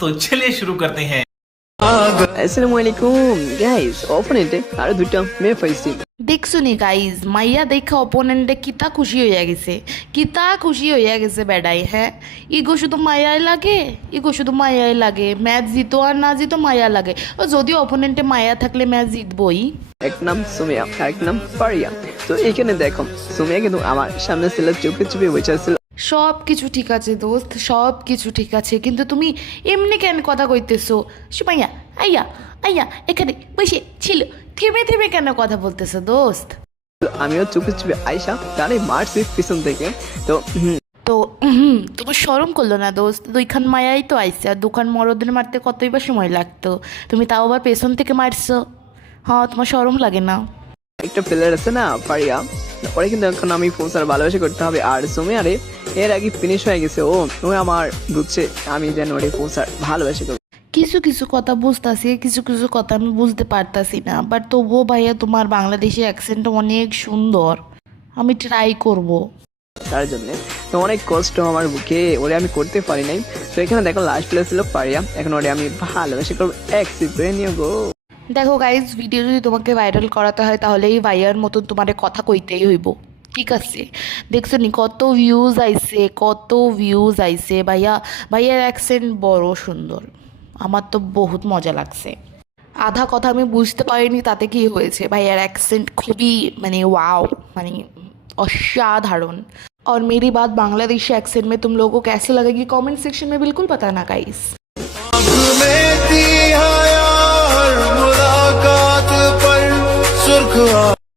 तो चलिए शुरू करते हैं। আসসালামু আলাইকুম গাইস অপোনেন্টে আরো দুইটা মেয়ে পাইছি দেখছো নি গাইজ মাইয়া দেখা অপোনেন্টে কিতা খুশি হইয়া গেছে বেডাই। হ্যাঁ ইগো শুধু মায়াই লাগে ম্যাচ জিতো আর না জিতো মায়া লাগে। ও যদিও অপোনেন্টে মায়া থাকলে ম্যাচ জিতবই। এক নাম সুমিয়া আর এক নাম পারিয়া। তো এইখানে দেখো সুমিয়া কিন্তু আমার সামনে ছিল, চুপে চুপে বসে ছিল। সব কিছু ঠিক আছে দোস্ত, সব কিছু ঠিক আছে, কিন্তু তুমি এমনি কেন কথা কইতেছো? সুমাইয়া আইয়া আইয়া এখানে বসে ছিল, থেমে থেমে কেন কথা বলতেছো দোস্ত? আমিও চুপে চুপে আইসা তারে মারছি পিছন থেকে। তো তো তোমার শরম করলো না দোস্ত? দুইখান মায়াই তো আইসে, আর দুখান মরদের মারতে কতই বা সময় লাগতো, তুমি তাও আবার পেছন থেকে মারছো। হ্যাঁ তোমার শরম লাগে না? একটা প্লেয়ার আছে না পারিয়া, পরে কিন্তু এখন আমি পৌঁছার ভালোবাসা করতে হবে। আর সুমিয়ারে এর আগে ফিনিশ হয়ে গেছে, ও আমার বুঝছে আমি যেন ওরে পৌঁছার ভালোবাসা করবো। কিছু কিছু কথা বুঝতেছি, কিছু কিছু কথা আমি বুঝতে পারতাছি না, বাট তবুও ভাইয়া তোমার বাংলাদেশি অ্যাকসেন্টটা অনেক সুন্দর, আমি ট্রাই করব। তার জন্য তো অনেক কষ্ট আমার বুকে, ওরে আমি করতে পারি নাই। তো এখানে দেখো লাস্ট প্লেয়ার ছিল পারিয়া, এখন ওরে আমি ভালোবাসা করবো অ্যাকসেপ্ট করে নিয়ে গো। দেখো গাইজ, ভিডিও যদি তোমাকে ভাইরাল করাতে হয় তাহলে এই ভাইয়ার মতন তোমার কথা কইতেই হইব, ঠিক আছে? দেখছো নি কত ভিউজ আইছে। ভাইয়ার অ্যাকসেন্ট বড় সুন্দর, আমার তো বহুত মজা লাগছে। আধা কথা আমি বুঝতে পারিনি, তাতে কি হয়েছে? ভাইয়ার অ্যাকসেंट খুবই মানে वाओ, মানে असाधारण। और मेरी बात बांग्लादेशी एक्सेंट में तुम लोगों को कैसे लगेगी कमेंट सेक्शन में बिल्कुल बताना गाइस। मुलाकात पर सुर्ख